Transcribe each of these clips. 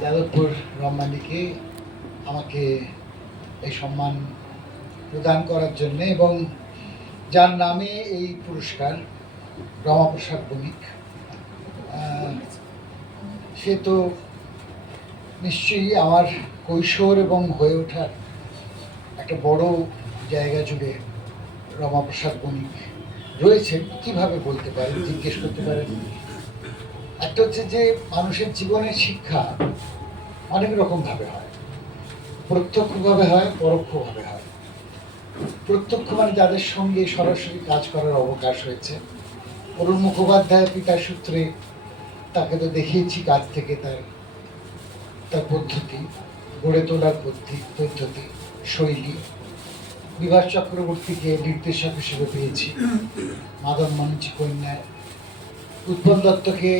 যাদবপুর রম্মানীকে আমাকে এই সম্মান প্রদান করার জন্য এবং যার নামে এই পুরস্কার, রমাপ্রসাদ বণিক, সে তো নিশ্চয়ই আমার কৈশোর এবং হয়ে ওঠার একটা বড় জায়গা জুড়ে রমাপ্রসাদ বণিক রয়েছে। কীভাবে বলতে পারেন, জিজ্ঞেস করতে পারেন। একটা হচ্ছে যে মানুষের জীবনের শিক্ষা অনেক রকমভাবে হয়, প্রত্যক্ষভাবে হয়, পরোক্ষভাবে হয়। প্রত্যক্ষ মানে যাদের সঙ্গে সরাসরি কাজ করার অবকাশ হয়েছে। অরুণ মুখোপাধ্যায় পিতার সূত্রে তাকে তো দেখিয়েছি কাজ থেকে তার পদ্ধতি, গড়ে তোলার পদ্ধতি, শৈলী। বিভাস চক্রবর্তীকে নির্দেশক হিসেবে পেয়েছি, মাদন মঞ্চ কন্যায়। উৎপল দত্তকে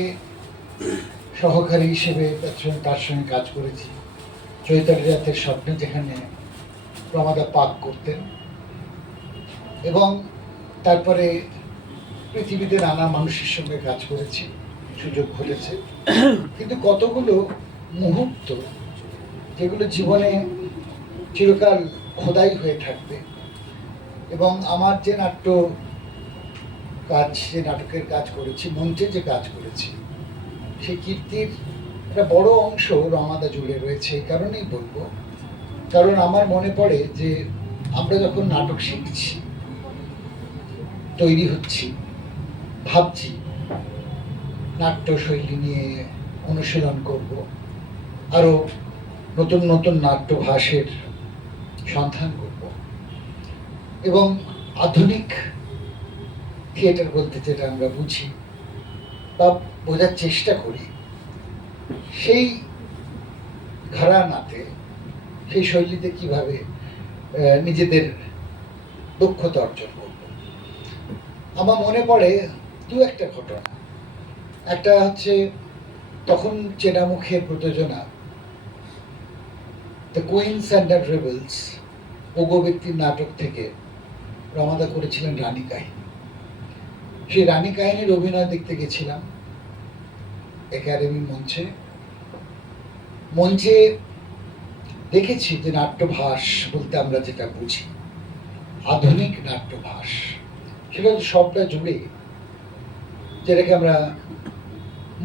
সহকারী হিসেবে তার সঙ্গে কাজ করেছি। চৈতালি রাতের স্বপ্নে, যেখানে প্রমাদা পাক করতেন। এবং তারপরে পৃথিবীতে নানা মানুষের সঙ্গে কাজ করেছি, সুযোগ ঘটেছে। কিন্তু কতগুলো মুহূর্ত যেগুলো জীবনে চিরকাল খোদাই হয়ে থাকবে। এবং আমার যে নাটকের কাজ করেছি, মঞ্চে যে কাজ করেছি, সেই কীর্তির একটা বড় অংশ রমাদা জুড়ে রয়েছে। এই কারণেই বলবো, কারণ আমার মনে পড়ে যে আমরা যখন নাটক শিখছি, তৈরি হচ্ছি, ভাবছি নাট্যশৈলী নিয়ে অনুশীলন করব, আরও নতুন নতুন নাট্যভাষের সন্ধান করব, এবং আধুনিক থিয়েটার বলতে যেটা আমরা বুঝি বা বোঝার চেষ্টা করি, সেই ঘরানাতে, সেই শৈলীতে কিভাবে নিজেদের দক্ষতা অর্জন করব। আমার মনে পড়ে দু একটা ঘটনা। একটা হচ্ছে তখন চেনামুখে প্রযোজনা, the queens and the rebels, ওগো ব্যক্তির নাটক থেকে রমাদা করেছিলেন রানী কাহিনী। সেই রানী কাহিনীর অভিনয় দেখতে গেছিলাম একাডেমি মঞ্চে দেখেছি যে নাট্যভাস বলতে আমরা যেটা বুঝি, আধুনিক নাট্যভাস, সেটা সবটা জুড়ে, যেটাকে আমরা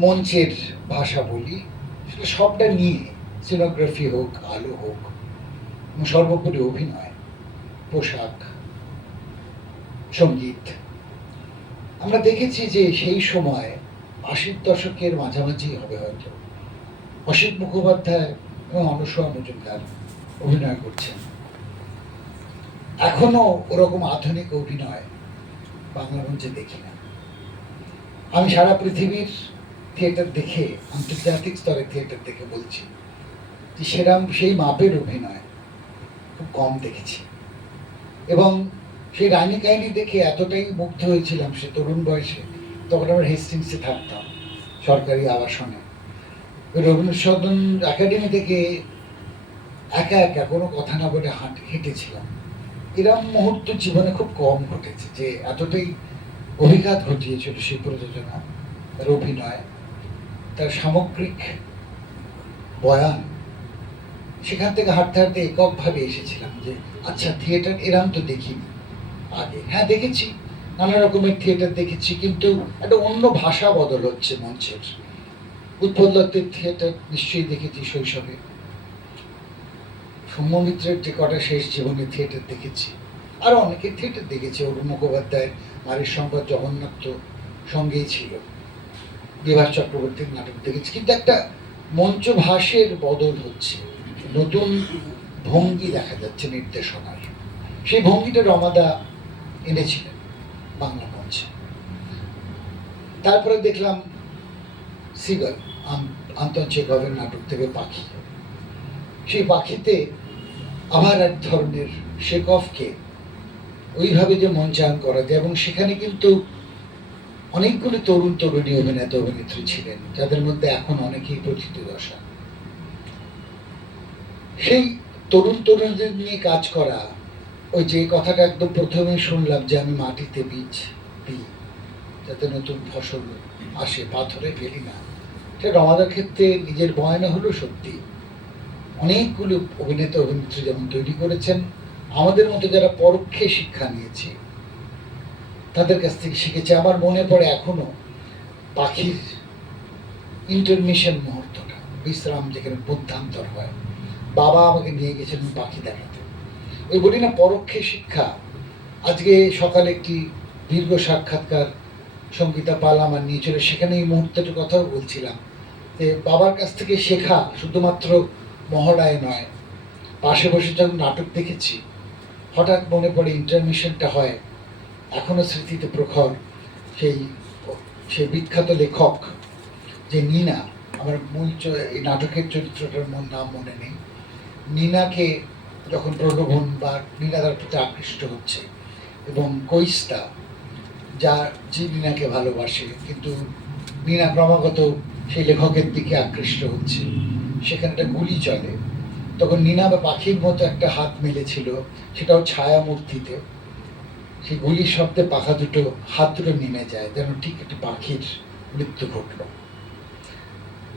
মঞ্চের ভাষা বলি, সেটা সবটা নিয়ে, সিনোগ্রাফি হোক, আলো হোক, এবং সর্বোপরি অভিনয়, পোশাক, সঙ্গীত। আমরা দেখেছি যে সেই সময় ৮০ দশকের মাঝামাঝি হবে হয়তো, অসিত মুখোপাধ্যায় এবং অনুসয়া মজুমদার অভিনয় করছেন। এখনো ওরকম আধুনিক অভিনয় বাংলা মঞ্চে দেখি না। আমি সারা পৃথিবীর থিয়েটার দেখে, আন্তর্জাতিক স্তরে থিয়েটার দেখে বলছি যে সেই মাপের অভিনয় খুব কম দেখেছি। এবং সেই রানী কাহিনী দেখে এতটাই মুগ্ধ হয়েছিলাম, সে তরুণ বয়সে, তখন আমরা হেস্টিংসে থাকতাম সরকারি আবাসনে। রবীন্দ্রসদন একাডেমি থেকে একা একা কোনো কথা না বলে হেঁটেছিলাম। এরকম মুহূর্ত জীবনে খুব কম ঘটেছে, যে এতটাই অভিঘাত ঘটিয়েছিল সেই প্রযোজনা, তার অভিনয়, তার সামগ্রিক বয়ান। সেখান থেকে হাঁটতে হাঁটতে এককভাবে এসেছিলাম যে আচ্ছা, থিয়েটার এরম তো দেখিনি আগে। হ্যাঁ, দেখেছি, নানা রকমের থিয়েটার দেখেছি, কিন্তু একটা অন্য ভাষা বদল হচ্ছে মঞ্চের। উৎপল দত্তের থিয়েটার নিশ্চয়ই দেখেছি শৈশবে, সৌম্য মিত্রের যে কটা শেষ জীবনে থিয়েটার দেখেছি, আরও অনেকের থিয়েটার দেখেছি। অরুণ মুখোপাধ্যায়, নারীর সম্পদ, জগন্নাথ তো সঙ্গেই ছিল, বিভাস চক্রবর্তীর নাটক দেখেছি। কিন্তু একটা মঞ্চভাষের বদল হচ্ছে, নতুন ভঙ্গি দেখা যাচ্ছে নির্দেশনার। সেই ভঙ্গিটা রমাদা এনেছিলেন বাংলা মঞ্চে। তারপরে দেখলাম সিগাল, আন্তন চেখভের নাটক থেকে পাখি। সেই পাখিতে আবার এক ধরনের চেখভকে ওইভাবে যে মঞ্চায়ন করা যায়, এবং সেখানে কিন্তু অনেকগুলো তরুণ তরুণী অভিনেতা অভিনেত্রী ছিলেন, যাদের মধ্যে এখন অনেকেই প্রথিত দশা। সেই তরুণ তরুণীদের নিয়ে কাজ করা, ওই যে কথাটা একদম প্রথমেই শুনলাম যে আমি মাটিতে বীজ দিই যাতে নতুন ফসল আসে, পাথরে ফেলি না, সে রমাদার ক্ষেত্রে নিজের বয়ানে হলো সত্যি অনেকগুলো অভিনেতা অভিনেত্রী যেমন তৈরি করেছেন, আমাদের মতো যারা পরোক্ষে শিক্ষা নিয়েছি তাদের কাছ থেকে শিখেছে। আমার মনে পড়ে এখনো পাখির ইন্টারমিশন মুহূর্তটা, বিশ্রাম যেখানে বুদ্ধান্তর হয়, বাবা আমাকে নিয়ে গেছিলেন পাখি দেখাতে। ওই বলি না পরোক্ষে শিক্ষা। আজকে সকালে একটি দীর্ঘ সাক্ষাৎকার সঙ্গীতা পাল আমার নিয়েছিল, সেখানে এই মুহূর্তটার কথাও বলছিলাম যে বাবার কাছ থেকে শেখা শুধুমাত্র মহড়ায় নয়, পাশে বসে যখন নাটক দেখেছি হঠাৎ মনে পড়ে ইন্টারমিশনটা হয় এখনো স্মৃতিতে প্রখর। সেই সেই বিখ্যাত লেখক যে নীনা, আমার মূল এই নাটকের চরিত্রটার নাম মনে নেই, নীনাকে যখন প্রলোভন বা নীনা তার প্রতি আকৃষ্ট হচ্ছে এবং কৈস্তা যে নীনাকে ভালোবাসে কিন্তু নীনা ক্রমাগত সেই লেখকের দিকে আকৃষ্ট হচ্ছে, সেখানে একটা গুলি চলে, তখন নীনা বা পাখির মতো একটা হাত মেলেছিল, সেটাও ছায়া মূর্তিতে, সেই গুলির শব্দে হাত দুটো নেমে যায়, যেন ঠিক একটা পাখির মৃত্যু ঘটল।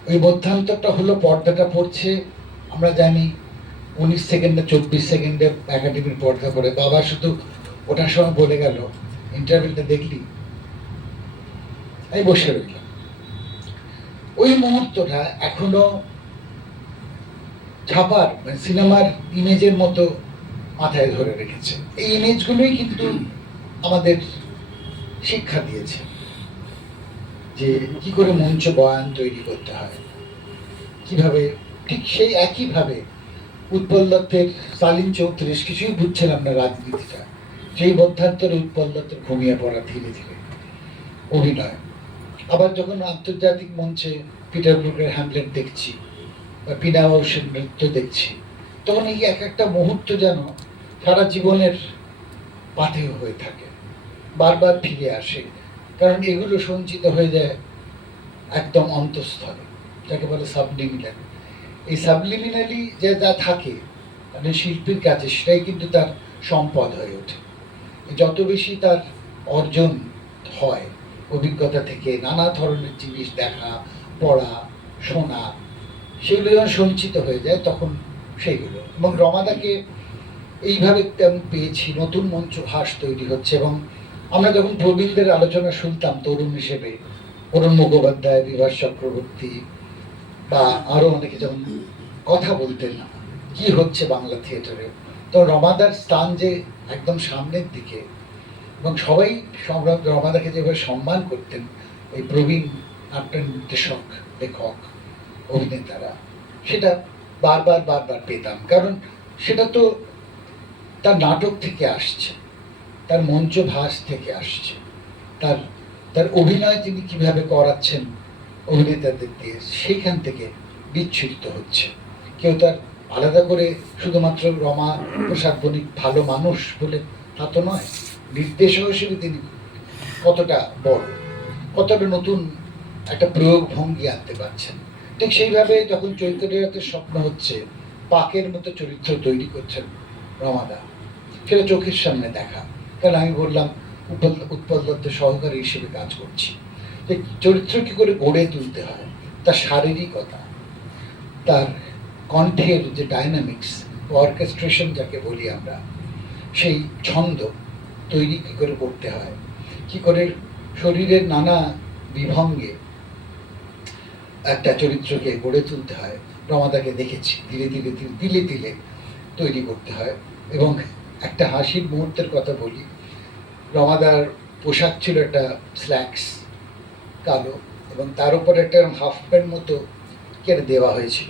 ওই মধ্যান্তরটা হলো, পর্দাটা পড়ছে আমরা জানি 19 সেকেন্ডে 24 সেকেন্ডে একাডেমির পর্দা করে, বাবা শুধু ওটার সময় বলে গেল ইন্টারভিউটা দেখলি, আমি বসে রইলাম। ওই মুহূর্তটা এখনো ছাপার মানে সিনেমার ইমেজের মতো মাথায় ধরে রেখেছে। এই ইমেজগুলোই কিন্তু আমাদের শিক্ষা দিয়েছে যে কি করে মঞ্চ বয়ান তৈরি করতে হয়, কিভাবে। ঠিক সেই একইভাবে উৎপল দত্তের সালিম 34 কিছুই বুঝছিলাম না রাজনীতিটা, সেই মধ্যান্তরে উৎপল দত্তের ঘুমিয়ে পড়া ধীরে ধীরে অভিনয়। আবার যখন আন্তর্জাতিক মঞ্চে পিটার ব্রুকের হ্যামলেট দেখছি বা পিনা বসুর নৃত্য দেখছি, তখন এই এক একটা মুহূর্ত যেন সারা জীবনের পাথেয় হয়ে থাকে, বারবার ফিরে আসে, কারণ এগুলো সঞ্চিত হয়ে যায় একদম অন্তঃস্থলে, যাকে বলে সাবলিমিনাল। এই সাবলিমিনালি যে যা থাকে মানে শিল্পীর কাছে, সেটাই কিন্তু তার সম্পদ হয়ে ওঠে। যত বেশি তার অর্জন হয় অভিজ্ঞতা থেকে, নানা ধরনের জিনিস দেখা, পড়া, শোনা, সেগুলো যখন সঞ্চিত হয়ে যায় তখন সেইগুলো। এবং রমাদাকে এইভাবে আমি পেয়েছি, নতুন মঞ্চ ভাস তৈরি হচ্ছে। এবং আমরা যখন প্রবীণদের আলোচনা শুনতাম তরুণ হিসেবে, অরুণ মুখোপাধ্যায়, বিভাস চক্রবর্তী বা আরো অনেকে যখন কথা বলতেন কি হচ্ছে বাংলা থিয়েটারে, তো রমাদার স্থান যে একদম সামনের দিকে, এবং সবাই রমাদাকে যেভাবে সম্মান করতেন এই প্রবীণ নাট্য নির্দেশক, লেখক, অভিনেতারা, সেটা বারবার বারবার পেতাম। কারণ সেটা তো তার নাটক থেকে আসছে, তার মঞ্চ ভাস থেকে আসছে, তার তার অভিনয় তিনি কিভাবে করাচ্ছেন অভিনেতাদের দিয়ে, সেইখান থেকে বিচ্ছুরিত হচ্ছে। কেউ তার আলাদা করে শুধুমাত্র রমা প্রসাদ বণিক ভালো মানুষ বলে তা তো নয়, নির্দেশক হিসেবে তিনি কতটা বড়, কতটা নতুন একটা প্রয়োগ ভঙ্গি আনতে পারছেন। ঠিক সেইভাবে যখন চৈতন্যের স্বপ্ন হচ্ছে, পাকের মতো চরিত্র তৈরি করছেন রমাদা, সেটা চোখের সামনে দেখা। কারণ আমি বললাম উৎপল দত্তের সহকারী হিসেবে কাজ করছি, যে চরিত্র কি করে গড়ে তুলতে হয়, তার শারীরিকতা, তার কণ্ঠের যে ডাইনামিক্স, অর্কেস্ট্রেশন যাকে বলি আমরা, সেই ছন্দ তৈরি কী করে করতে হয়, কি করে শরীরের নানা বিভঙ্গে একটা চরিত্রকে গড়ে তুলতে হয়, রমাদাকে দেখেছি ধীরে ধীরে তিলে তিলে তৈরি করতে হয়। এবং একটা হাসির মুহূর্তের কথা বলি, রমাদার পোশাক ছিল একটা স্ল্যাক্স কালো, এবং তার উপর একটা হাফ প্যান্ট মতো কেটে দেওয়া হয়েছিল।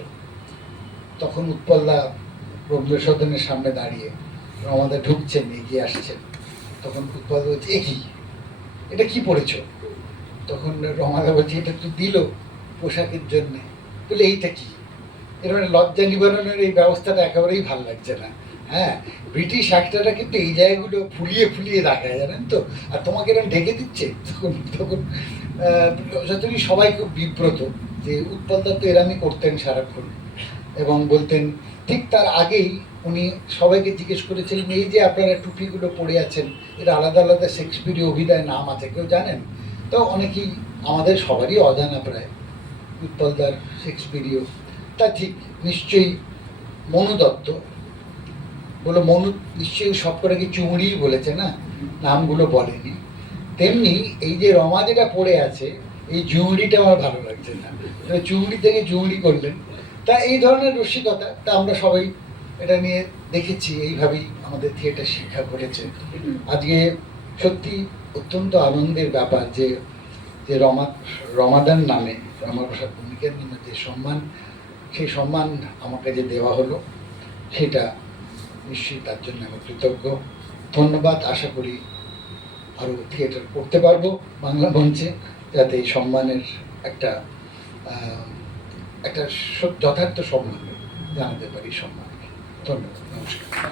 তখন উৎপলদা রবীন্দ্রসদনের সামনে দাঁড়িয়ে, রমাদা ঢুকছেন, এগিয়ে আসছেন, তখন উৎপল বলছে এটা কি পড়েছ? তখন রমাদা বলছে এটা তো দিল পোশাকের জন্যে। বলে এইটা কি? এর মানে লজ্জা নিবারণের এই ব্যবস্থাটা একেবারেই ভালো লাগছে না। হ্যাঁ, ব্রিটিশ অ্যাক্টাররা কিন্তু এই জায়গাগুলো ফুলিয়ে ফুলিয়ে রাখায়, জানেন তো, আর তোমাকে এরকম ঢেকে দিচ্ছে। তখন তখন যতই সবাই খুব বিব্রত যে উৎপল দত্ত এরামই করতেন সারাক্ষণ, এবং বলতেন ঠিক তার আগেই উনি সবাইকে জিজ্ঞেস করেছিলেন, এই যে আপনারা টুপিগুলো পরে আছেন, এটা আলাদা আলাদা শেক্সপিয়ারীয় অভিধায় নাম আছে, কেউ জানেন? তো অনেকেই, আমাদের সবারই অজানা প্রায়, উৎপলদার শেক্সপিরিয়, তা ঠিক নিশ্চয়ই মনু দত্ত বলো, মনু নিশ্চয়ই সব কটাকে চুমড়িই বলেছে না, নামগুলো বলেনি। তেমনি এই যে রমা যেটা পড়ে আছে, এই জুমড়িটা আমার ভালো লাগছে না, চুমড়ি থেকে জুমড়ি করলেন। তা এই ধরনের রসিকতা, তা আমরা সবাই এটা নিয়ে দেখেছি, এইভাবেই আমাদের থিয়েটার শিক্ষা করেছে। আজকে সত্যি অত্যন্ত আনন্দের ব্যাপার যে যে রমাদান নামে, রমাপ্রসাদ ভৌমিকের নামে যে সম্মান, সেই সম্মান আমাকে যে দেওয়া হলো, সেটা নিশ্চয়ই তার জন্য আমি কৃতজ্ঞ। ধন্যবাদ। আশা করি আরও থিয়েটার করতে পারবো বাংলা মঞ্চে, যাতে এই সম্মানের একটা একটা যথার্থ সম্মান জানাতে পারি সম্মানকে। ধন্যবাদ, নমস্কার।